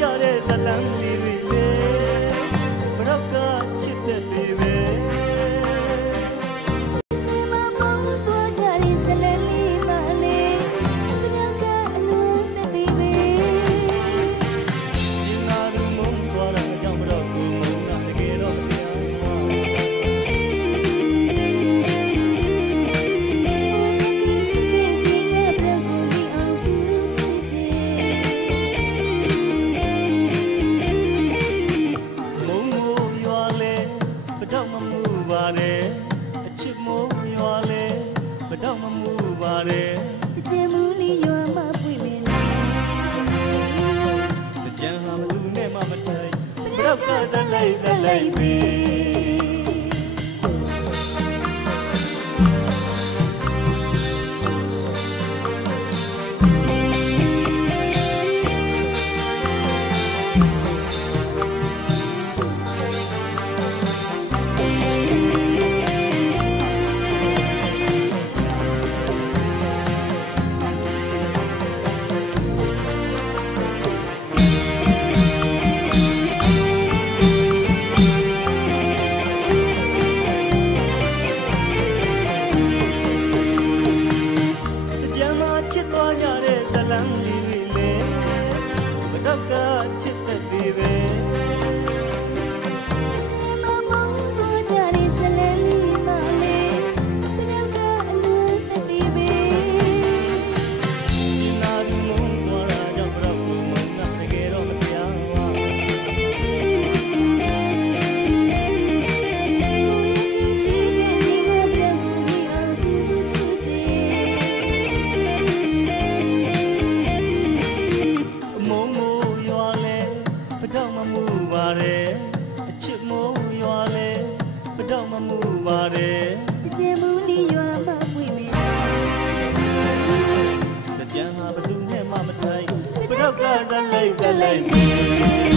yare lalandi တော့မမှုပါနဲ့တစ်ချင်မူလီရွာမှာပွင့်လင်းတစ်ချင်ဟာမလူနဲ့မှမတိုင်ဘရောက်ကဇလိုက်ဇလိုက်ပြီ ပါတယ်အချစ်မိုးရွာလဲပတော့မမှုပါတယ်အချစ်မိုးလေးရွာမှမွေမေတကြံဟာဘသူနဲ့မှမထိုင်ပတော့ကဇလိုက်ဇလိုက်